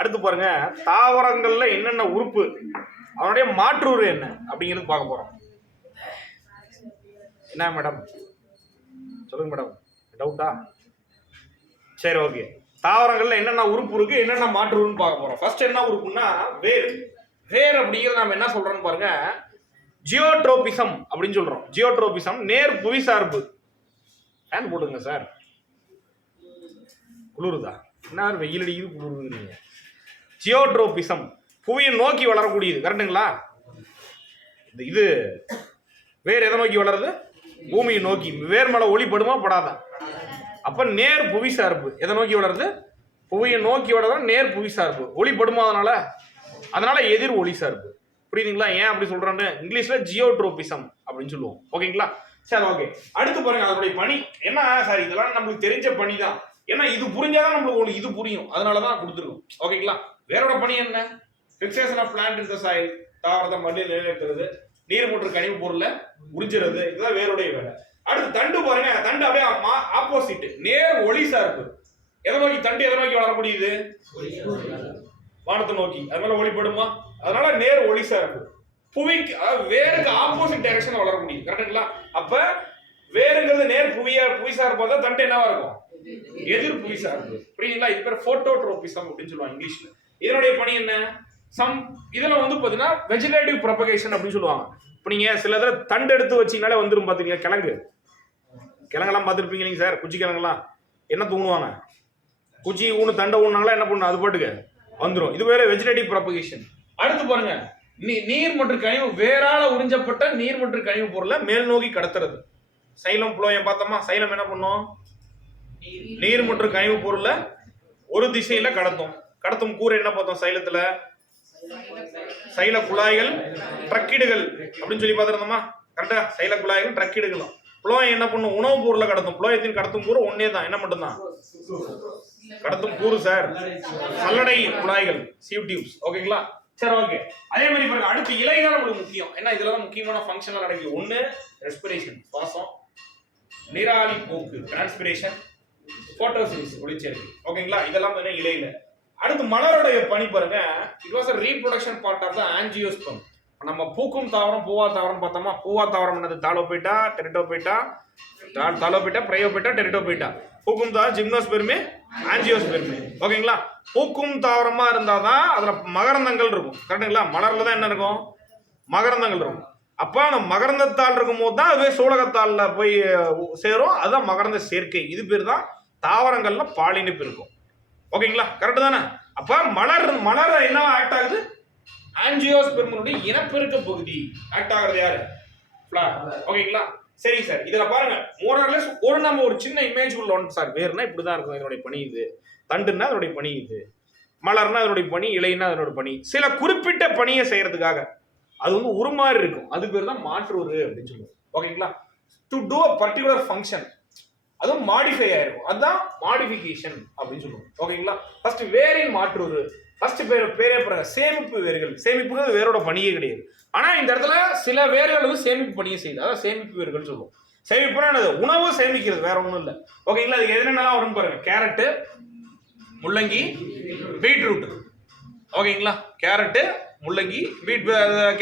அடுத்து பாருங்க, தாவரங்கள்ல என்னென்ன உறுப்பு, அதனுடைய மாற்றுரு என்ன அப்படிங்கிறது பார்க்க போறோம். என்ன மேடம் சொல்லுங்க மேடம், டவுட்டா? சரி, ஓகே. தாவரங்கள்ல என்னென்ன உறுப்பு இருக்கு, என்னென்ன மாற்றுருன்னு பார்க்க போறோம். ஃபர்ஸ்ட் என்ன உறுப்புன்னா வேர். வேர் அப்படிங்கிறது நம்ம என்ன சொல்றோம்னு பாருங்க, ஜியோட்ரோபிசம் அப்படின்னு சொல்றோம். ஜியோட்ரோபிசம் நேர் புவி சார்பு. ஃபேன் போடுங்க சார், குளிருதா? என்ன வெயில் அடிக்குது குளிருங்க. ஜியோட்ரோபிசம் புவியை நோக்கி வளரக்கூடியது, கரெக்டுங்களா? இது வேர் எதை நோக்கி வளருது? பூமியை நோக்கி. வேர் மேல ஒளி படுமா படாதா? அப்ப நேர் புவி சார்பு. எதை நோக்கி வளருது? புவியை நோக்கி வளர்றது நேர் புவி சார்பு. ஒளி படுமா அதனால எதிர் ஒளி சார்பு. புரியுதுங்களா ஏன் அப்படி சொல்றேன்னு? இங்கிலீஷ்ல ஜியோட்ரோபிசம் அப்படின்னு சொல்லுவோம். ஓகேங்களா? சரி, ஓகே. அடுத்து பாருங்க, அதனுடைய பணி என்ன சார்? இதெல்லாம் நம்மளுக்கு தெரிஞ்ச பணி தான். ஏன்னா இது புரிஞ்சாதான் நம்மளுக்கு இது புரியும். அதனாலதான் கொடுத்துருக்கோம். ஓகேங்களா? வேரோட பணி என்ன? Fixation of plant in the soil. தாவரத்தை மண்ணில் நிலைநிறுத்துறது, நீர் மற்றும் கனிம பொருளை உறிஞ்சுறது, இதுதான் வேருடைய வேலை. அடுத்து தண்டு பாருங்க, தண்டு அப்படியே ஆப்போசிட், நேர் ஒளி சார்பு. எதை நோக்கி? தண்டு எதை நோக்கி வளரக்கூடியது? வானத்தை நோக்கி. அதனால ஒளிப்படுமா? அதனால நேர் ஒளி சார்பு. புவிக்கு வேருக்கு ஆப்போசிட் டைரக்ஷன் வளரக்கூடியது, கரெக்டுங்களா? அப்ப வேருங்கிறது நேர் புவி சார்பு தான், தண்டு என்னவா இருக்கும்? எதிர் புவி சார்பு. புரியுதுங்களா? இது பேர் போட்டோட்ரோபிசம் அப்படின்னு சொல்லுவாங்க இங்கிலீஷ்ல. இதனுடைய பணி என்ன? இதுல வந்து பாத்தீங்கன்னா வெஜிடேட்டிவ் ப்ரொபகேஷன் அப்படின்னு சொல்லுவாங்க. இப்ப நீங்க சில இதுல தண்டு எடுத்து வச்சீங்கனாலே வந்துரும். பாத்தீங்க கிழங்கெல்லாம் பார்த்துருப்பீங்க இல்லைங்க சார்? குச்சி கிழங்கெல்லாம் என்ன தூணுவாங்க? குச்சி ஊனு தண்டை ஊனாங்களா என்ன பண்ணும்? அது பாட்டுக்கு வந்துடும். இது வேற வெஜிடேட்டிவ் ப்ரொபகேஷன். அடுத்து பாருங்க, நீர் மற்றும் கனிம வேறால உறிஞ்சப்பட்ட நீர் மற்றும் கனிம பொருளை மேல் நோக்கி கடத்துறது. சைலம் புலோயம் பார்த்தோமா? சைலம் என்ன பண்ணும்? நீர் மற்றும் கனிம பொருளை ஒரு திசையில கடத்தும் கூறு என்ன பார்த்தோம் சைலத்துல? சைல குழாய்கள், ட்ரக்கிடுகள் அப்படின்னு சொல்லி பார்த்துருந்தோமா? கரெக்டா? சைல குழாய்கள், ட்ரக்கிடுகளும். புலோயம் என்ன பண்ணும்? உணவுப் பொருளை கடத்தும். புலோயத்தின் கடத்தும் கூறு ஒன்னே தான். என்ன மட்டும்தான் கடத்தும் கூறு சார்? சல்லடை குழாய்கள், சீவ் டியூப்ஸ். ஓகேங்களா? சரி, ஓகே. அதே மாதிரி பாருங்க, அடுத்து இலைதான் நம்மளுக்கு முக்கியம். ஏன்னா இதெல்லாம் முக்கியமான ஃபங்க்ஷன்லாம் நடக்குது. ஒன்னு ரெஸ்பிரேஷன், சுவாசம். நீராவி போக்கு, டிரான்ஸ்பிரேஷன். போட்டோசிந்தசிஸ், ஒளிச்சேர்க்கை. ஓகேங்களா? இதெல்லாம் பாத்தீங்கன்னா இலையில. அடுத்து மலருடைய பணி பாருங்க, it was a reproduction part of the angiosperm. நம்ம பூக்கும் தாவரம், பூவா தாவரம் பார்த்தோமா? பூவா தாவரம் என்னது? தாலோபைட்டா, டெரிட்டோபைட்டா, பிரயோபைட்டா, டெரிட்டோபைட்டா. பூக்கும் தாவரம் ஜிம்னோஸ்பெர்மே, ஆஞ்சியோஸ்பெர்மே. ஓகேங்களா? பூக்கும் தாவரமா இருந்தாதான் அதுல மகரந்தங்கள் இருக்கும், கரெக்டுங்களா? மலர்ல தான் என்ன இருக்கும்? மகரந்தங்கள் இருக்கும். அப்ப அந்த மகரந்தத்தாள் இருக்கும் போது தான் அதுவே சூலகத்தாள்ல போய் சேரும். அதுதான் மகரந்த சேர்க்கை. இது பேர் தான் தாவரங்கள்ல பாலினிப்பு இருக்கும். ஓகேங்களா? கரெக்ட் தானே? அப்ப மலர் என்ன ஆக்ட் ஆகுது? ஆஞ்சியோஸ்பெர்மனுடைய இனப்பெருக்க பகுதி ஆக்ட் ஆகுறது யாரு? ஓகேங்களா? சரி சார், இதுல பாருங்க மோரலஸ் நம்ம ஒரு சின்ன இமேஜ் உள்ள ஒன்று சார். வேர்னா இப்படிதான் இருக்கும், இதனுடைய பணி இது. தண்டுன்னா அதனுடைய பணி இது. மலர்னா அதனுடைய பணி, இலைன்னா அதனுடைய பணி. சில குறிப்பிட்ட பணியை செய்யறதுக்காக அது வந்து உருமாறி இருக்கும். அது பேர் தான் மாற்றுரு அப்படின்னு சொல்லுவோம். ஓகேங்களா? To do a particular function, அதுவும் மாடிஃபை ஆயிருக்கும். அதுதான் மாடிஃபிகேஷன் அப்படின்னு சொல்லுவோம். ஓகேங்களா? ஃபர்ஸ்ட் வேரின் மாற்றுரு. ஃபர்ஸ்ட் பேரே சேமிப்பு வேர்கள். சேமிப்புங்கிறது வேரோட பணியே கிடையாது. ஆனா இந்த இடத்துல சில வேர்கள் வந்து சேமிப்பு பணியை செய்யுது. அதான் சேமிப்பு வேர்கள் சொல்லுவோம். சேமிப்புனா என்னது? உணவு சேமிக்கிறது, வேற ஒன்றும் இல்லை. ஓகேங்களா? அதுக்கு என்னென்னலாம் வரும்னு பாருங்க. கேரட்டு, முள்ளங்கி, பீட்ரூட். ஓகேங்களா? கேரட்டு, முள்ளங்கி,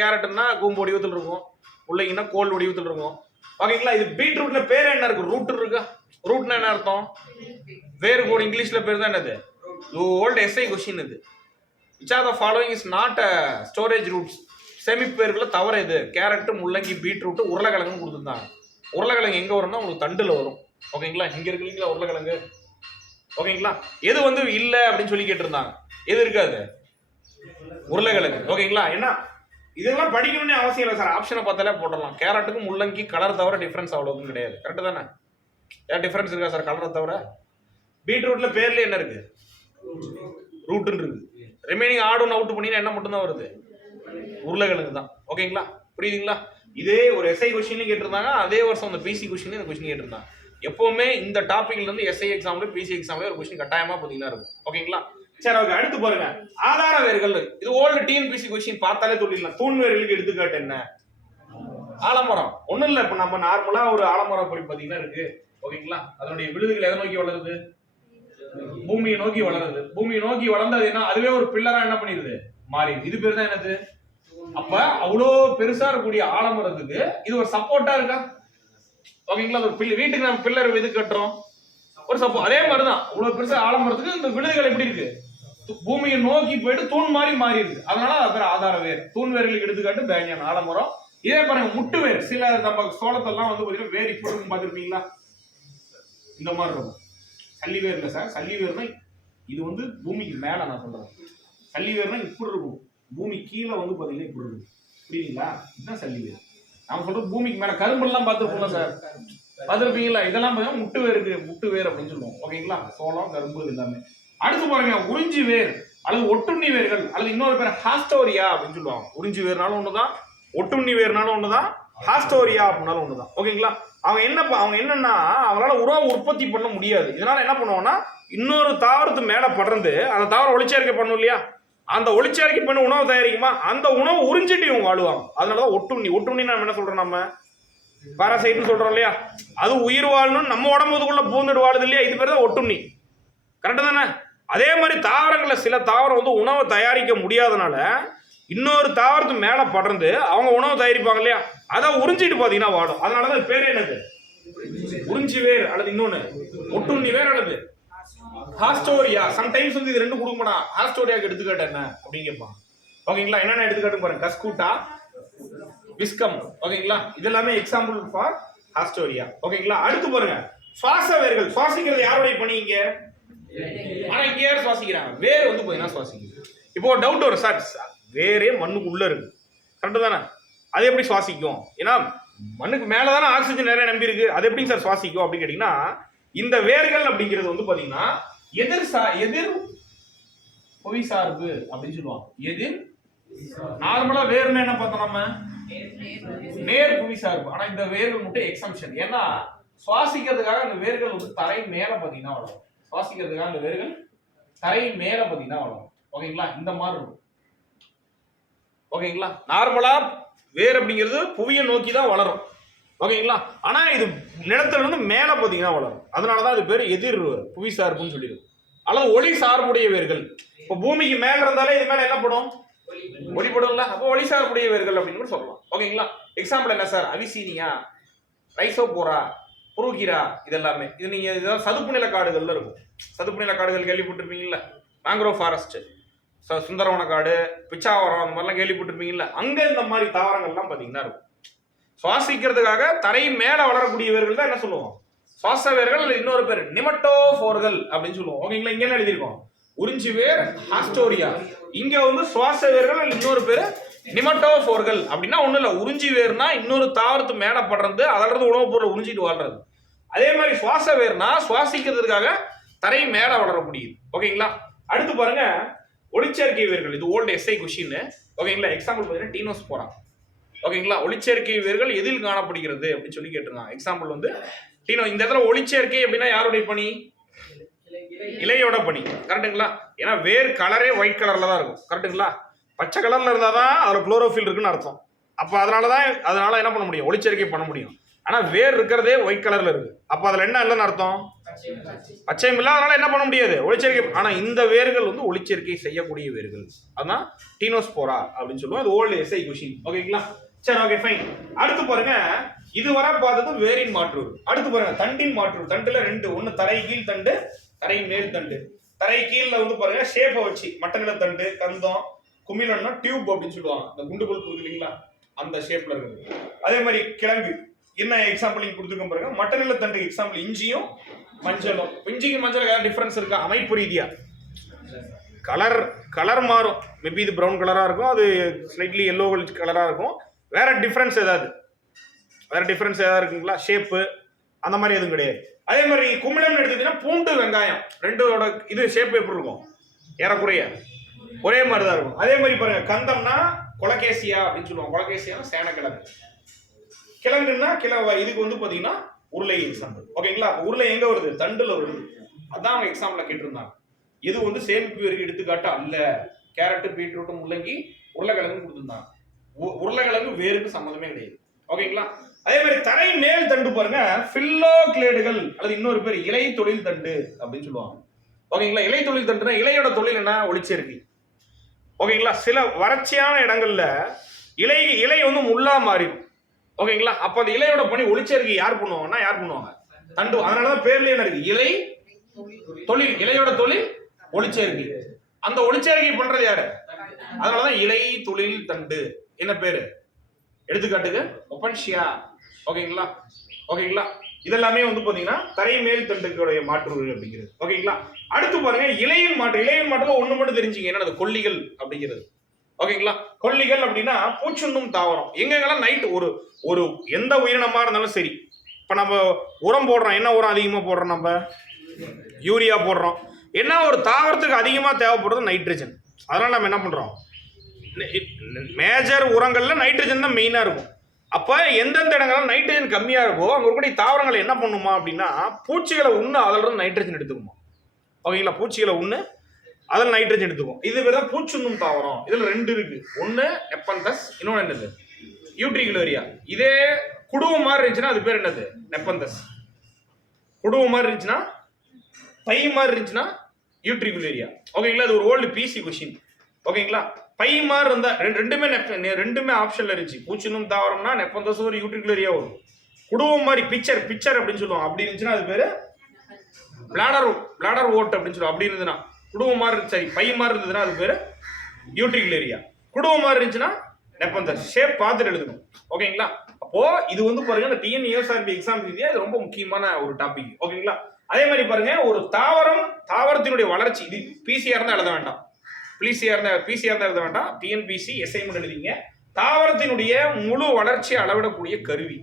கேரட்னா கூம்பு வடிவத்தில் இருக்கும், முள்ளங்கினா கோல் வடிவத்தில் இருக்கும். ஓகேங்களா? இது பீட்ரூட்ல பேர் என்ன இருக்கு? ரூட் இருக்கா? ரூட்னா என்ன அர்த்தம்? வேறு கூட இங்கிலீஷ்ல பேர் தான் என்னது? ஓல்ட் எஸ்ஐ கொஸ்டின் இது. which are the following is not storage roots? சேமிப்பு வேர்களை தவிர இது கேரட், முள்ளங்கி, பீட்ரூட், உருளைக்கிழங்கு கொடுத்துருந்தாங்க. உருளைக்கிழங்கு எங்க வரும்னா உங்களுக்கு தண்டுல வரும். ஓகேங்களா? இங்க இருக்கு இல்லைங்களா உருளைக்கிழங்கு? ஓகேங்களா? எது வந்து இல்ல அப்படின்னு சொல்லி கேட்டிருந்தாங்க. எது இருக்காது? உருளைக்கிழங்கு. ஓகேங்களா? என்ன இதெல்லாம் படிக்கணும்னு அவசியம் இல்லை சார். ஆப்ஷனை பார்த்தாலே போடலாம். கேரட்டுக்கும் முள்ளங்கி கலர் தவிர டிஃபரன்ஸ் அவ்வளோக்கும் கிடையாது. கரெக்டு தானே? ஏன் டிஃபரன்ஸ் இருக்கா சார் கலரை தவிர? பீட்ரூட்ல பேர்ல என்ன இருக்கு? ரூட்னு இருக்கு. ரிமைனிங் ஆட் ஒன் அவுட் பண்ணி என்ன மட்டும் தான் வருது? உருளைக்கிழங்கு தான். ஓகேங்களா? புரியுதுங்களா? இதே ஒரு எஸ்ஐ கொஸ்டின் கேட்டிருந்தாங்க. அதே வருஷம் அந்த பிசி கொஸ்டின் இந்த கொஸ்டின் கேட்டிருந்தாங்க. எப்பவுமே இந்த டாபிக்ல இருந்து எஸ்ஐ எக்ஸாம்ல, பிசி எக்ஸாம்ல ஒரு கொஸ்டின் கட்டாயமா பார்த்தீங்கன்னா இருக்கும். ஓகேங்களா? சரி, ஓகே. அடுத்து பாருங்க, ஆதார வேர்கள். இது ஓல்டு டிஎன்பிசி கொஸ்டின் பார்த்தாலே சொல்லிடலாம். தூண் வேர்களுக்கு எடுத்துக்காட்டு என்ன? ஆலமரம். ஒண்ணும் இல்லை. இப்ப நம்ம நார்மலா ஒரு ஆலமரம் படி பாத்தீங்கன்னா இருக்கு. ஓகேங்களா? அதனுடைய விழுதுகள் எதை நோக்கி வளருது? பூமியை நோக்கி வளருது. பூமியை நோக்கி வளர்ந்தது என்ன, அதுவே ஒரு பில்லரா என்ன பண்ணிடுது, மாறிடுது. இது பேர் தான் என்னது? அப்ப அவ்வளோ பெருசா இருக்கக்கூடிய ஆலமரத்துக்கு இது ஒரு சப்போர்ட்டா இருக்கா? ஓகேங்களா? வீட்டுக்கு நம்ம பில்லர் எது கட்டுறோம், ஒரு சப்போர்ட். அதே மாதிரிதான் இவ்வளவு பெருசா ஆலமரத்துக்கு இந்த விழுதுகள் எப்படி இருக்கு, பூமியை நோக்கி போயிட்டு தூண் மாதிரி மாறி இருக்கு. அதனால அது ஆதார வேர். தூண் வேர்களுக்கு எடுத்துக்காட்டு பேனியன் ஆலமரம். இதே பாருங்க முட்டு வேர். சில நம்ம சோளத்தெல்லாம் வந்து பாத்தீங்கன்னா வேர் இப்படி இருக்கும், பாத்துருப்பீங்களா? இந்த மாதிரி இருக்கும். சல்லி வேர் இல்ல சார், சல்லி வேர்னா இது வந்து பூமிக்கு மேல நான் சொல்றேன். சல்லி வேர்னா இப்படி இருக்கும், பூமி கீழே வந்து பாத்தீங்கன்னா இப்படி இருக்கும், புரியுதுங்களா? இதுதான் சல்லி வேர். நாம சொல்றது பூமிக்கு மேல. கரும்பெல்லாம் பார்த்துருப்போம்ல சார், பார்த்துருப்பீங்களா? இதெல்லாம் பாத்தீங்கன்னா முட்டு வேருக்கு, முட்டு வேர் அப்படின்னு சொல்லுவோம். ஓகேங்களா? சோளம், கரும்பு இது எல்லாமே. அடுத்து பாருங்க உறிஞ்சி வேர் அல்லது ஒட்டுண்ணி வேர்கள், அல்லது இன்னொரு பேர் ஹாஸ்டோரியா அப்படின்னு சொல்லுவாங்க. உறிஞ்சி வேர்னாலும் ஒண்ணுதான், ஒட்டுண்ணி வேர்னாலும் ஒண்ணுதான், ஹாஸ்டோரியா அப்படின்னாலும் ஒண்ணுதான். ஓகேங்களா? அவங்க என்னன்னா அவங்களால உணவு உற்பத்தி பண்ண முடியாது. இதனால என்ன பண்ணுவாங்கன்னா இன்னொரு தாவரத்து மேல படர்ந்து அந்த தாவரம் ஒளிச்சேர்க்கை பண்ணும் இல்லையா, அந்த ஒளிச்சேர்க்கை பண்ணி உணவு தயாரிக்குமா, அந்த உணவு உறிஞ்சிட்டு இவங்க வாழுவாங்க. அதனாலதான் ஒட்டுண்ணி. ஒட்டுண்ணி நம்ம என்ன சொல்றோம், நம்ம பாராசைட்னு சொல்றோம் இல்லையா, அது உயிர் வாழணும் நம்ம உடம்புக்குள்ள பூந்துட்டு வாழுது இல்லையா, இது பேர் தான் ஒட்டுண்ணி. கரெக்டு தானே? அதே மாதிரி தாவரங்கள்ல சில தாவரம் வந்து உணவை தயாரிக்க முடியாதனால இன்னொரு தாவரத்து மேல படர்ந்து அவங்க உணவு தயாரிப்பாங்க இல்லையா, அதை உறிஞ்சிட்டு பாத்தீங்கன்னா வாடும். அதனாலதான் பேர் என்னது, உறிஞ்சி வேர் அல்லது இன்னொன்னு ஒட்டுண்ணி வேர் அல்லது ஹாஸ்டோரியா. சம்டைம்ஸ் வந்து இது ரெண்டு கொடுக்கணும்னா ஹாஸ்டோரியாக்கு எடுத்துக்காட்டு என்ன அப்படின்னு கேட்பாங்க. ஓகேங்களா? என்னென்ன எடுத்துக்காட்டு பாருங்க, கஸ்கூட்டா, விஸ்கம். ஓகேங்களா? இது எல்லாமே எக்ஸாம்பிள் ஃபார் ஹாஸ்டோரியா. ஓகேங்களா? அடுத்து பாருங்க சுவாச வேர்கள். சுவாசிக்கிறது யாருடைய பணி இங்க? ஆனா இங்க யார் சுவாசிக்கிறாங்க? வேர் வந்து பாத்தீங்கன்னா சுவாசிக்குது. இப்போ டவுட் வரும், சார் வேரே மண்ணுக்கு உள்ள இருக்கு, கரெக்டு தானே? அது எப்படி சுவாசிக்கும்? ஏன்னா மண்ணுக்கு மேலதானே ஆக்சிஜன் நிறைய நம்பி இருக்கு, அது எப்படி சார் சுவாசிக்கும் அப்படின்னு கேட்டீங்கன்னா, இந்த வேர்கள் அப்படிங்கிறது வந்து பாத்தீங்கன்னா எதிர் புவி சார்பு அப்படின்னு சொல்லுவாங்க. எதிர் நார்மலா வேர்னு என்ன பார்த்தோம் நம்ம, நேர் புவி சார்பு. ஆனா இந்த வேர்கள் மட்டும் எக்ஸம்ஷன். ஏன்னா சுவாசிக்கிறதுக்காக அந்த வேர்கள் வந்து தரை மேல பாத்தீங்கன்னா வளரும். சுவாசிக்கிறதுக்காக அந்த வேர்கள் தரை மேல பாத்தீங்கன்னா வளரும். ஓகேங்களா? இந்த மாதிரி இருக்கும். ஓகேங்களா? நார்மலா வேர் அப்படிங்கிறது புவியை நோக்கி தான் வளரும். ஓகேங்களா? ஆனா இது நிலத்துல இருந்து மேல பாத்தீங்கன்னா வளரும். அதனாலதான் இது பேர் எதிர் புவி சார்புன்னு சொல்லிடும். அல்லது ஒளி சார்புடைய வேர்கள். இப்போ பூமிக்கு மேல இருந்தாலே இது மேல என்ன படும், ஒளிப்படும்ல. அப்போ ஒளி சார்புடைய வேர்கள் அப்படின்னு கூட சொல்லலாம். ஓகேங்களா? எக்ஸாம்பிள் என்ன சார், அவிசீனியா, ரைசோபோரா, புருகிரா, இதெல்லாமே இது நீங்க இதெல்லாம் சதுப்பு நில காடுகள்ல இருக்கும். சதுப்பு நில காடுகள் கேள்விப்பட்டிருப்பீங்கல்ல, மேங்க்ரோவ் ஃபாரஸ்ட், சுந்தரவன காடு, பிச்சாவரம், அந்த மாதிரிலாம் கேள்விப்பட்டிருப்பீங்கல்ல, அங்க இந்த மாதிரி தாவரங்கள்லாம் பாத்தீங்கன்னா இருக்கும். சுவாசிக்கிறதுக்காக தரை மேல வளரக்கூடிய வேர்கள் தான் என்ன சொல்லுவோம், சுவாச வேர்கள். இன்னொரு பேர் நிமட்டோபோர்கள் அப்படின்னு சொல்லுவோம். ஓகேங்களா? இங்க என்ன எழுதிருக்கோம், உறிஞ்சி வேர், ஹாஸ்டோரியா. இங்க வந்து சுவாச வேர்கள், இன்னொரு பேரு நிமட்டோபோர்கள். அப்படின்னா ஒண்ணு இல்ல, உறிஞ்சி வேர்னா இன்னொரு தாவரத்து மேல படர்ந்து அதுல இருந்து உணவுப் பொருளை உறிஞ்சிட்டு வாழ்றது. அதே மாதிரி சுவாச வேர்னா சுவாசிக்கிறதுக்காக தரை மேல வளரக்கூடியது. ஓகேங்களா? அடுத்து பாருங்க ஒளிச்சேர்க்கை வேர்கள். இது ஓல்டு எஸ்ஐ கொஸ்டின். ஓகேங்களா? எக்ஸாம்பிள் பாத்தீங்கன்னா டீனோஸ்போரா. ஓகேங்களா? ஒளிச்சேர்க்கை வேர்கள் எதில் காணப்படுகிறது அப்படின்னு சொல்லி கேட்டிருந்தாங்க. எக்ஸாம்பிள் வந்து டீனோ. இந்த இடத்துல ஒளிச்சேர்க்கை அப்படின்னா யாருடைய பணி, இலையோட பணி. கரெக்டுங்களா? ஏன்னா வேர் கலரே ஒயிட் கலர்ல தான் இருக்கும். கரெக்டுங்களா? பச்சை கலர்ல இருந்தாதான் அதுல குளோரோஃபில் இருக்குன்னு அர்த்தம். அப்ப அதனால என்ன பண்ண முடியும், ஒளிச்சேர்க்கை பண்ண முடியும். ஆனா வேர் இருக்கிறதே ஒயிட் கலர்ல இருக்கு. அப்ப அதுல என்ன இல்லைன்னு அர்த்தம், பச்சையும் இல்ல. அதனால என்ன பண்ண முடியாது, ஒளிச்சேர்க்கை. ஆனா இந்த வேர்கள் வந்து ஒளிச்சேர்க்கை செய்யக்கூடிய வேர்கள். அதான் டீனோஸ்போரா அப்படின்னு சொல்லுவோம். அது ஓல்டு எஸ்ஐ கொஸ்டின். ஓகேங்களா? சரி, ஓகே, ஃபைன். அடுத்து பாருங்க, இதுவரை பார்த்தது வேரின் மாற்று. அடுத்து பாருங்க தண்டின் மாற்று. தண்டுல ரெண்டு, ஒன்னு தரை கீழ் தண்டு, தரை மேல் தண்டு. தரை கீழ்ல வந்து பாருங்க ஷேப்பை வச்சு மட்டநில தண்டு, கந்தம், குமிழன்னா டியூப் அப்படின்னு சொல்லுவாங்க. அந்த குண்டுபுல் இருக்கு இல்லைங்களா, அந்த ஷேப்ல இருக்குது. அதே மாதிரி கிழங்கு என்ன எக்ஸாம்பிள் இங்க கொடுத்துருக்கோம் பாருங்க. மட்டநில தண்டு எக்ஸாம்பிள் இஞ்சியும் மஞ்சளும். இஞ்சிக்கு மஞ்சள் ஏதாவது டிஃபரன்ஸ் இருக்கா அமைப்பு ரீதியா? கலர் மாறும். மேபி இது ப்ரௌன் கலரா இருக்கும், அது ஸ்லைட்லி எல்லோ கலரா இருக்கும். வேற டிஃபரன்ஸ் ஏதாவது இருக்குங்களா? ஷேப்பு அந்த மாதிரி எதுவும் கிடையாது. அதே மாதிரி குமிழம் எடுத்துக்கிட்டீங்கன்னா பூண்டு, வெங்காயம் ரெண்டோட இது ஷேப் எப்படி இருக்கும், ஏறக்குறைய ஒரே மாதிரி தான் இருக்கும். அதே மாதிரி பாருங்க கந்தம்னா கொலகேசியா அப்படின்னு சொல்லுவாங்க. கொலகேசியா சேனக்கிழங்கு. கிழங்குன்னா இதுக்கு வந்து பாத்தீங்கன்னா உருளை எக்ஸாம்பிள். ஓகேங்களா? உருளை எங்க வருது, தண்டுல வருது. அதான் அவங்க எக்ஸாம்பிள கேட்டிருந்தாங்க. இது வந்து சேமிப்பு வேருக்கு எடுத்துக்காட்டு அல்ல. கேரட், பீட்ரூட், முள்ளங்கி, உருளைக்கிழங்கு கொடுத்துருந்தாங்க. உருளைக்கிழங்கு வேருக்கு சம்மந்தமே கிடையாது. ஓகேங்களா? அதே மாதிரி தரை மேல் தண்டு பாருங்க பில்லோக்ளேடுகள் அல்லது இன்னொரு பேர் இலை தொழில் தண்டு அப்படின்னு சொல்லுவாங்க. ஓகேங்களா. இலை தொழில் தண்டுனா இலையோட தொழில் என்ன? ஒளிச்சேர்க்கை. ஓகேங்களா. சில வறட்சியான இடங்கள்ல இலை வந்து முள்ளா மாறிடும். ஓகேங்களா. அப்ப அந்த இலையோட பணி ஒளிச்சேர்க்கை யார் பண்ணுவாங்க? தண்டு. அதனாலதான் பேர்லயே என்ன இருக்கு? இலை தொழில். இலையோட தொழில் ஒளிச்சேர்க்கை. அந்த ஒளிச்சேர்க்கை பண்றது யாரு? அதனாலதான் இலை தொழில் தண்டு. என்ன பேரு? எடுத்துக்காட்டுக்கு ஒபன்ஷியா. ஓகேங்களா. ஓகேங்களா. இதெல்லாமே வந்து பாத்தீங்கன்னா தரை மேல் தண்டுகளுடைய மாற்று அப்படிங்கிறது. ஓகேங்களா. அடுத்து பாருங்க இலையின் மாற்றுல ஒண்ணு மட்டும் தெரிஞ்சுங்க, என்னது? கொல்லிகள் அப்படிங்கிறது. ஓகேங்களா. கொல்லிகள் அப்படின்னா பூச்சுண்ணும் தாவரம். எங்கெங்கெல்லாம் நைட் ஒரு எந்த உயிரினமா இருந்தாலும் சரி, இப்ப நம்ம உரம் போடுறோம், என்ன உரம் அதிகமா போடுறோம்? நம்ம யூரியா போடுறோம். என்ன ஒரு தாவரத்துக்கு அதிகமா தேவைப்படுறது? நைட்ரஜன். அதனால நம்ம என்ன பண்றோம்? மேஜர் உரங்கள்ல நைட்ரஜன் தான் மெயினா இருக்கும். அப்ப எந்தெந்த இடங்கள்ல நைட்ரஜன் கம்மியா இருக்கோ அங்க இருக்கக்கூடிய தாவரங்களை என்ன பண்ணுமா அப்படின்னா பூச்சிகளை உண்ணு அதுல இருந்து நைட்ரஜன் எடுத்துக்குமா. ஓகேங்களா. பூச்சிகளை உண்ணு அதில் நைட்ரஜன் எடுத்துக்கும். இது பேர் தான் பூச்சுண்ணும் தாவரம். இதுல ரெண்டு இருக்கு. ஒன்னு நெப்பந்தஸ், இன்னொன்னு என்னது? யூட்ரிகுலேரியா. இதே குடுவம் மாதிரி இருந்துச்சுன்னா அது பேர் என்னது? நெப்பந்தஸ். குடுவம் மாதிரி இருந்துச்சுன்னா, பை மாதிரி இருந்துச்சுன்னா யூட்ரிகுலேரியா. ஓகேங்களா. இது ஒரு ஓல்டு பிசி கொஸ்டின். ஓகேங்களா. பை மாதிரி இருந்தா ரெண்டுமே ஆப்ஷன்ல இருந்துச்சு. பூச்சுண்ணும் தாவரம்னா நெப்பந்தஸ் ஒரு யூட்ரிகுலேரியா வரும். குடுவம் மாதிரி பிச்சர் அப்படின்னு சொல்லுவாங்க. அப்படி இருந்துச்சுன்னா அது பேரு பிளாடர் ஓட் அப்படின்னு சொல்லுவோம். அப்படி இருந்ததுன்னா குடுவம் மாதிரி சரி பை மாதிரி இருந்ததுன்னா அது பேரு யூட்ரிகுலேரியா. குடுவம் மாதிரி இருந்துச்சுன்னா நெப்பந்தஸ். ஷேப் பார்த்துட்டு எழுதணும். ஓகேங்களா. அப்போ இது வந்து பாருங்க இந்த டிஎன்இஎஸ்ஆர்பி எக்ஸாம் ரீதியா இது ரொம்ப முக்கியமான ஒரு டாபிக். ஓகேங்களா. அதே மாதிரி பாருங்க ஒரு தாவரத்தினுடைய வளர்ச்சி, இது பிசிஆர் தான் எழுத வேண்டாம், பிசிஆர் தான் எழுத வேண்டாம். டிஎன்பிசி அசைன்மெண்ட் எழுதிங்க. தாவரத்தினுடைய முழு வளர்ச்சியை அளவிடக்கூடிய கருவி.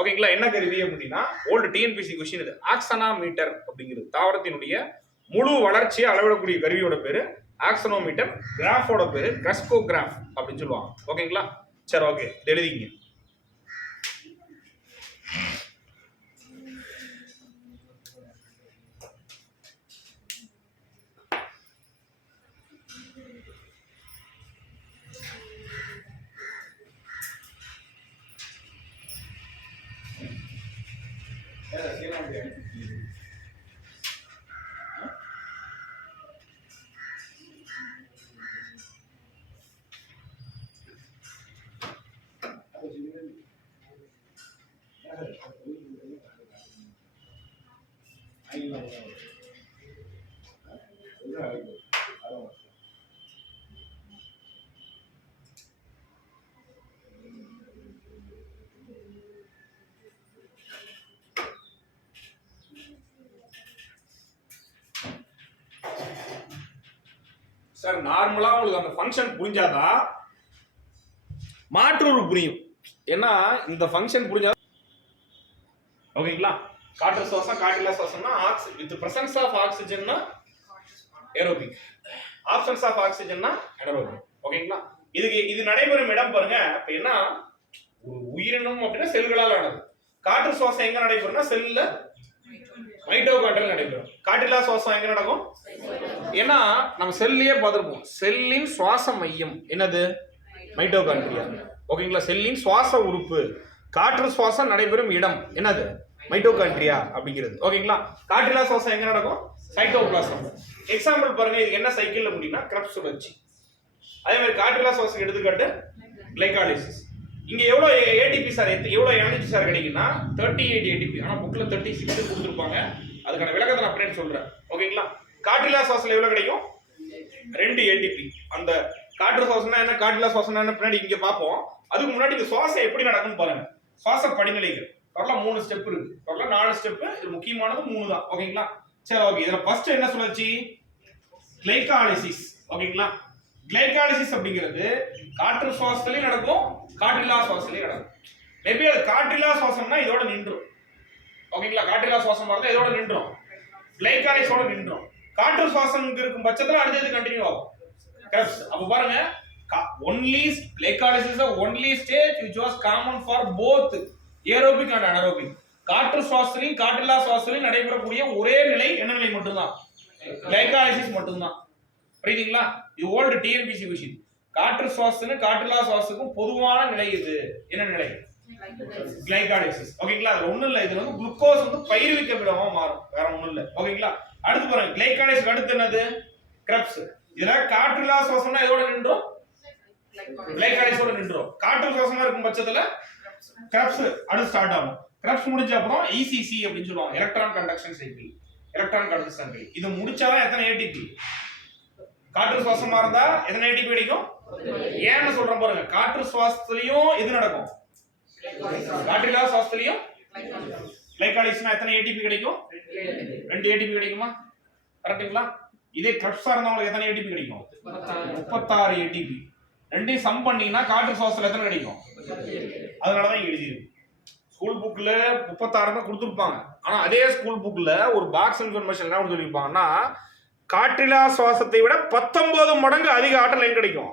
ஓகேங்களா. என்ன கருவி அப்படின்னா ஓல்டு டிஎன்பிசி கொஸ்டின் இது. ஆக்சனாமீட்டர் அப்படிங்கிறது தாவரத்தினுடைய முழு வளர்ச்சியை அளவிடக்கூடிய கருவியோட பேரு ஆக்சனோமீட்டர். கிராஃபோட பேரு கிரஸ்கோகிராஃப் அப்படின்னு சொல்லுவாங்க. ஓகேங்களா. சரி, ஓகே, எழுதிங்க. சார் நார்மலா உங்களுக்கு அந்த ஃபங்க்ஷன் புரிஞ்சாதான் மாற்று புரியும். ஏன்னா இந்த ஃபங்க்ஷன் புரிஞ்சா ஓகேங்களா. காற்று சுவாசம் காற்றில்லா சுவாசம்னா வித் பிரசன்ஸ் ஆஃப் ஆக்சிஜன்னா ஏரோபிக், ஆப்சன்ஸ் ஆஃப் ஆக்சிஜன்னா அனரோபிக். ஓகேங்களா. இது நடைபெறும் இடம் பாருங்க. இப்ப என்ன ஒரு உயிரினம் அப்படின்னா செல்களால் ஆனது. காற்று சுவாசம் எங்க நடைபெறும்னா செல்ல மைட்டோகாண்ட்ரியல் நடைபெறும். காற்றில்லா சுவாசம் எங்க நடக்கும்? ஏன்னா நம்ம செல்லையே பார்த்துருப்போம். செல்லின் சுவாச மையம் என்னது? மைட்டோகாண்ட்ரியா. ஓகேங்களா. செல்லின் சுவாச உறுப்பு காற்று சுவாசம் நடைபெறும் இடம் என்னது? மைட்டோகாண்ட்ரியா அப்படிங்கிறது. ஓகேங்களா. காற்றில்லா சுவாசம் எங்க நடக்கும்? சைட்டோபிளாசம். எக்ஸாம்பிள் பாருங்க. இது என்ன சைக்கிள் அப்படின்னா கிரெப்ஸ் சுழற்சி. அதே மாதிரி காற்றில்லா சுவாசம் எடுத்துக்காட்டு கிளைகாலிசிஸ். இங்க எவ்வளவு ஏடிபி சார், எவ்வளவு எனர்ஜி சார் கிடைக்குன்னா 38 ஏடிபி. ஆனா புக்ல 36 கொடுத்துருப்பாங்க. அதுக்கான விளக்கத்தை நான் அப்படியே சொல்றேன். ஓகேங்களா. காற்றில்லா சுவாசம் எவ்வளவு கிடைக்கும்? 2 ஏடிபி. அந்த காற்று சுவாசம்னா என்ன, காற்றில்லா சுவாசம்னா என்ன பின்னாடி இங்க பார்ப்போம். அதுக்கு முன்னாடி இந்த சுவாசம் எப்படி நடக்கும்னு பாருங்க. சுவாச படிநிலைகள் டோட்டலா 3 ஸ்டெப் இருக்கு. டோட்டலா 4 ஸ்டெப். இது முக்கியமானது 3 தான். ஓகேங்களா. சரி, ஓகே. இதுல ஃபர்ஸ்ட் என்ன சுழற்சி? கிளைகாலிசிஸ். ஓகேங்களா. கிளைகாலிசிஸ் அப்படிங்கிறது காற்று சுவாசத்திலையும் நடக்கும், காற்றில்லா சுவாசத்திலையும் நடக்கும். மேபி அது காற்றில்லா சுவாசம்னா இதோட நின்றும். ஓகேங்களா. காற்றில்லா சுவாசம் இருந்தா இதோட நின்றும், கிளைகாலிசிஸோட நின்றும். காற்று சுவாசம் இருக்கும் பட்சத்துல அடுத்தது கண்டினியூ ஆகும். கரெக்ட். அப்ப பாருங்க, only glycolysis is the only stage which was common for both aerobic and anaerobic. காற்று சுவாசத்திலையும் காற்றில்லா சுவாசத்திலையும் நடைபெறக்கூடிய ஒரே நிலை என்ன நிலை மட்டும்தான்? கிளைகாலிசிஸ் மட்டும்தான். புரியுதுங்களா? இது ஓல்டு டிஎன்பிசி கொஸ்டின். காற்று சுவாசத்திலும் காற்றில்லா சுவாசத்துக்கும் பொதுவான நிலை இது என்ன நிலை? கிளைகாலிசிஸ். ஓகேங்களா. அது ஒண்ணும் இல்ல. இது வந்து குளுக்கோஸ் வந்து பயிர்விக்க விடமா மாறும், வேற ஒண்ணும் இல்ல. ஓகேங்களா. அடுத்து பாருங்க கிளைகாலிசிஸ் அடுத்து என்னது கிரெப்ஸ். இதுல காற்றில்லா சுவாசம்னா இதோட நின்றோம், கிளைகாலிசிஸோட நின்றோம். காற்று சுவாசமா இருக்கும் பட்சத்துல கிரெப்ஸ் அடுத்து ஸ்டார்ட் ஆகும். கிரெப்ஸ் முடிஞ்ச அப்புறம் இசிசி அப்படின்னு சொல்லுவாங்க, எலக்ட்ரான் கண்டக்ஷன் சைக்கிள், எலக்ட்ரான் கடத்து சங்கிலி. இது முடிச்சாதான் எத்தனை ஏடிபி? காற்று சுவாசமா இருந்தா எத்தனை ஏடிபி கிடைக்கும்? ஏன்னு சொல்றேன் பாருங்க, காற்று சுவாசத்திலையும் இது நடக்கும், காற்றில்லா சுவாசத்திலையும் கிளைகாலிசிஸ்னா எத்தனை ஏடிபி கிடைக்கும்? 2 ஏடிபி கிடைக்குமா? கரெக்ட்டுங்களா? இதே கிரெப்ஸா இருந்தவங்களுக்கு எத்தனை ஏடிபி கிடைக்கும்? 36 ஏடிபி. ரெண்டையும் சம் பண்ணீங்கன்னா காற்று சுவாசத்துல எத்தனை கிடைக்கும்? அதனாலதான் எழுதியிருக்கு. ஸ்கூல் புக்ல 36 தான் கொடுத்துருப்பாங்க. ஆனா அதே ஸ்கூல் புக்ல ஒரு பாக்ஸ் இன்ஃபர்மேஷன் என்ன சொல்லியிருப்பாங்கன்னா, காற்றில்லா சுவாசத்தை விட 19 மடங்கு அதிக ஆற்றல் எங்க கிடைக்கும்?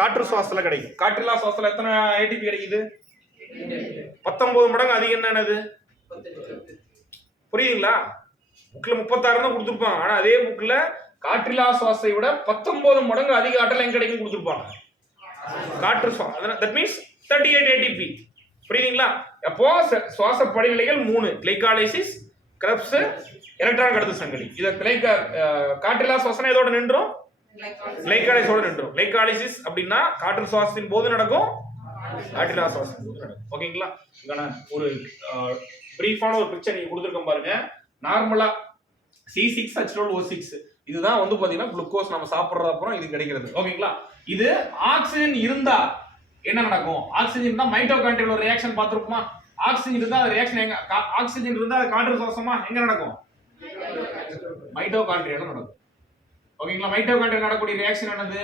காற்று சுவாசத்துல கிடைக்கும். காற்றில்லா சுவாசத்துல எத்தனை ஏடிபி கிடைக்குது? 19 மடங்கு அதிகம். என்னது புரியுதுங்களா? புக்ல 36 தான் கொடுத்துருப்பாங்க. ஆனா அதே புக்ல காற்றில்லா சுவாசத்தை விட 19 மடங்கு அதிக ஆற்றல் எங்க கிடைக்கும் கொடுத்துருப்பாங்க, காற்று சுவாசம். That means 38 ATP. புரியுதுங்களா? அப்போ சுவாச படிநிலைகள் 3: கிளைகாலிசிஸ், கிரெப்ஸ், எலக்ட்ரான் கடத்து சங்கிலி. இத காற்றில்லா சுவாசம் இதோட நின்றோம், கிளைகாலிசிஸோட நின்றோம். கிளைகாலிசிஸ் அப்படின்னா காற்று சுவாசத்தின் போது நடக்கும், காற்றில்லா சுவாசத்தின் போது நடக்கும். ஓகேங்களா? இதுக்கான ஒரு பிரீஃபான ஒரு பிக்சர் நீங்க கொடுத்துருக்கோம் பாருங்க. நார்மலா C6H12O6 இதுதான் வந்து பாத்தீங்கன்னா குளுக்கோஸ் நம்ம சாப்பிடுற அப்புறம் இது கிடைக்கிறது. ஓகேங்களா? இது ஆக்சிஜன் இருந்தா என்ன நடக்கும்? ஆக்சிஜன் இருந்தா மைட்டோகாண்ட்ரியல் ஒரு ரியாக்ஷன் பார்த்திருப்போமா? ஆக்சிஜன் இருந்தா அந்த ரியாக்ஷன் எங்க? ஆக்சிஜன் இருந்தா அது காற்று சுவாசமா எங்க நடக்கும்? மைட்டோகாண்ட்ரியல்ல நடக்கும். ஓகேங்களா? மைட்டோகாண்ட்ரியல் நடக்கக்கூடிய ரியாக்ஷன் என்னது?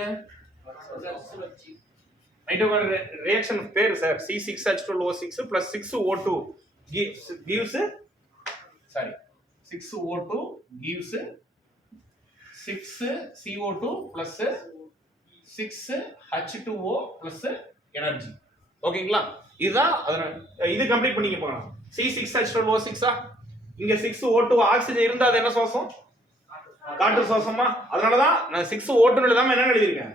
மைட்டோகாண்ட்ரியல் ரியாக்ஷன் பேரு sir C6H12O6 plus 6O2 gives 6O2 gives 6CO2 plus 6H2O plus energy. ஓகேங்களா? இதுதான் இது கம்ப்ளீட் பண்ணிக்க போறோம். C6H12O6 இங்க 6O2 ஆக்சிஜன் இருந்தா அது என்ன சுவாசம்? காற்று சுவாசமா? அதனாலதான் நான் 6O2 எழுதாம என்ன எழுதிருக்கேன்?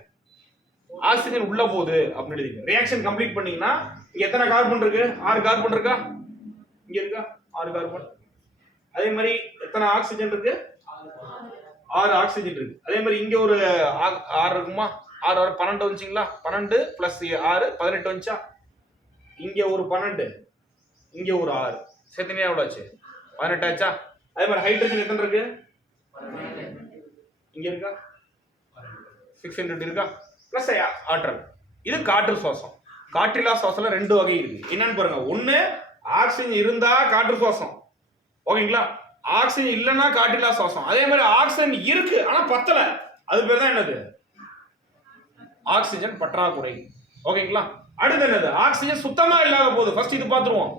ஆக்சிஜன் உள்ள போகுது அப்படின்னு எழுதிருக்கேன். ரியாக்ஷன் கம்ப்ளீட் பண்ணீங்கன்னா இங்க எத்தனை கார்பன் இருக்கு? 6 கார்பன் இருக்கா? இங்க இருக்கா 6 கார்பன். அதே மாதிரி எத்தனை ஆக்சிஜன் இருக்கு? 6 ஆக்சிஜன் இருக்கு. அதே மாதிரி இங்க ஒரு 6 இருக்குமா? 6 12 வந்துச்சுங்களா? 12 plus 6 18 வந்துச்சா? இங்க ஒரு 12, இங்க ஒரு 6 சேர்த்துனே எவ்வளவு ஆச்சு? 18 ஆச்சா? அதே மாதிரி ஹைட்ரஜன் எத்தனை இருக்கு? இங்க இருக்கா? 600 இருக்கா? பிளஸ் ஆற்றல். இது காற்று சுவாசம். காற்றில்லா சுவாசத்துல 2 வகை இருக்கு. என்னன்னு பாருங்க. ஒண்ணு ஆக்சிஜன் இருந்தா காற்று சுவாசம். ஓகேங்களா? ஆக்சிஜன் இல்லைன்னா காற்றில்லா சுவாசம். அதே மாதிரி ஆக்சிஜன் இருக்கு ஆனா பத்தல, அது பேர் தான் என்னது? ஆக்சிஜன் பற்றாக்குறை. ஓகேங்களா? அடுத்து என்னது? ஆக்சிஜன் சுத்தமா இல்லாத போது. ஃபர்ஸ்ட் இது பாத்துருவோம்.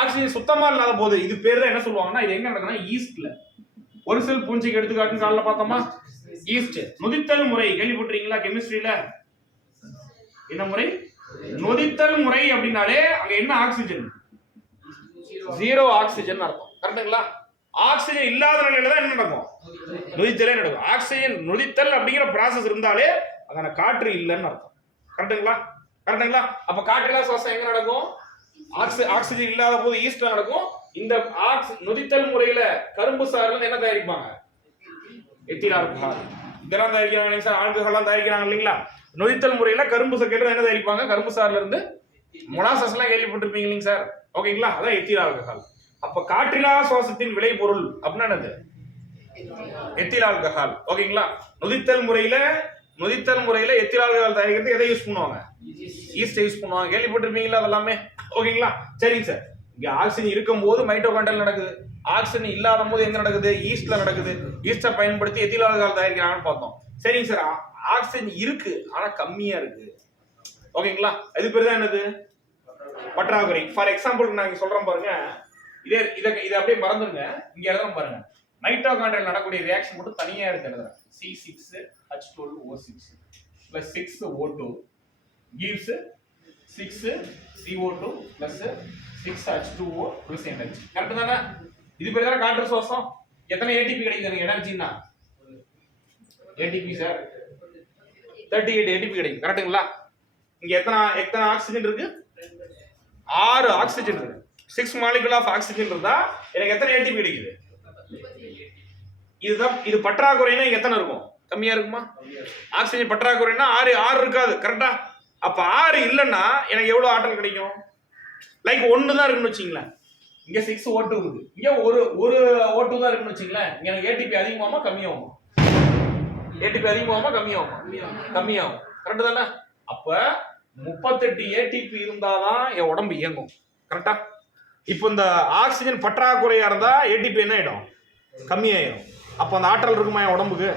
ஆக்சிஜன் சுத்தமா இல்லாத போது இது பேர் தான் என்ன சொல்லுவாங்கன்னா, இது எங்க நடக்குதுன்னா ஈஸ்ட்ல. ஒரு செல் பூஞ்சிக்கு எடுத்துக்காட்டுன்னு காலைல பார்த்தோமா? ஈஸ்ட். நொதித்தல் முறை கேள்விப்பட்டிருக்கீங்களா கெமிஸ்ட்ரியில? என்ன முறை? நொதித்தல் முறை அப்படின்னாலே அங்க என்ன ஆக்சிஜன்? 0 ஆக்சிஜன் அர்த்தம். கரெக்ட்டுங்களா? ஆக்சிஜன் இல்லாத நிலையில தான் என்ன நடக்கும்? நொதித்தலே நடக்கும். ஆக்சிஜன் நொதித்தல் அப்படிங்கிற ப்ராசஸ் இருந்தாலே அங்க காற்று இல்லைன்னு அர்த்தம். கரெக்ட்டுங்களா? கரெக்ட்டுங்களா? அப்ப காற்றில்லா சுவாசம் எங்க நடக்கும்? ஆக்சிஜன் இல்லாத போது ஈஸ்ட்ல நடக்கும். இந்த நொதித்தல் முறையில கரும்பு சாறுல என்ன தயாரிப்பாங்க? Ethyl alcohol. இதெல்லாம் தயாரிக்கிறாங்க சார், ஆல்கஹால்லாம் தயாரிக்கிறாங்க இல்லைங்களா? நொதித்தல் முறையில கரும்பு சர்க்கரை என்ன தயாரிப்பாங்க? கரும்பு சாறுல இருந்து மொலாசஸ் எல்லாம் கேள்விப்பட்டிருப்பீங்க இல்லைங்க சார்? ஓகேங்களா? அதான் எத்தில் ஆல்கஹால். அப்ப காற்றில்லா சுவாசத்தின் விளைபொருள் அப்படின்னா என்னது? Ethyl alcohol. ஓகேங்களா? நொதித்தல் முறையில எத்தில் ஆல்கஹால் தயாரிக்கிறது எதை யூஸ் பண்ணுவாங்க? ஈஸ்ட் யூஸ் பண்ணுவாங்க. கேள்விப்பட்டிருப்பீங்களா அதெல்லாமே? ஓகேங்களா? சரிங்க சார். இங்க ஆக்சிஜன் இருக்கும் போது மைட்டோகாண்ட்ரியல் நடக்குது, ஆக்சிஜன் இல்லாத போது எங்க நடக்குது? ஈஸ்ட்ல நடக்குது. ஈஸ்டை பயன்படுத்தி எத்தில் ஆல்கஹால் தயாரிக்கிறாங்கன்னு பார்த்தோம். சரிங்க சார். ஆக்சிஜன் இருக்கு ஆனா கம்மியா இருக்கு. ஓகேங்களா? இது பேர் தான் என்னது? பற்றாக்குறை. ஃபார் எக்ஸாம்பிள் நான் சொல்றேன் பாருங்க. இதை அப்படியே மறந்துருங்க. இங்க எழுதுறோம் பாருங்க. மைட்டோகாண்ட்ரியல் நடக்கக்கூடிய ரியாக்ஷன் மட்டும் தனியா எடுத்து எழுதுறேன். C6H12O6 plus 6O2 gives 6CO2 plus 6H2O plus energy. Correct தானே? இது பேர் தானே காற்று சுவாசம். எத்தனை ஏடிபி கிடைக்குது எனர்ஜினா? ஏடிபி சார் 38 ஏடிபி கிடைக்கும். கரெக்ட்டுங்களா? இங்க எத்தனை ஆக்சிஜன் இருக்கு? 6 ஆக்சிஜன் இருக்கு. 6 molecule of oxygen இருந்தா எனக்கு எத்தனை ஏடிபி கிடைக்குது? இதுதான் இது பற்றாக்குறைனா இங்க எத்தனை இருக்கும்? கம்மியா இருக்குமா? ஆக்சிஜன் பற்றாக்குறைனா 6 இருக்காது. கரெக்டா? அப்ப 6 இல்லைன்னா எனக்கு எவ்வளவு ஆற்றல் கிடைக்கும்? லைக் 1 தான் இருக்குன்னு வச்சுங்களேன். இங்க 6 O2 இருக்கு. இங்க ஒரு O2 தான் இருக்குன்னு வச்சுங்களேன். இங்க எனக்கு ஏடிபி அதிகமாகுமா கம்மியாகுமா? ஏடிபி அதிகமாகுமா கம்மியாகுமா? கம்மியாகும். கரெக்ட் தானே? அப்ப 38 ஏடிபி இருந்தாதான் என் உடம்பு இயங்கும். கரெக்டா? இப்போ இந்த ஆக்சிஜன் பற்றாக்குறையா இருந்தா ஏடிபி என்ன ஆயிடும்? கம்மியாயிடும். அப்ப அந்த ஆற்றல் இருக்குமா என் உடம்புக்கு?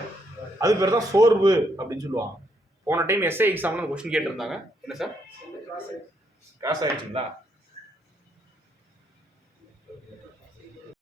அது பேர் தான் சோர்வு அப்படின்னு சொல்லுவாங்க. போன டைம் எஸ்ஐ எக்ஸாம்ல அந்த கொஸ்டின் கேட்டிருந்தாங்க. என்ன சார்? கிராஸ் ஆயிடுச்சுங்களா?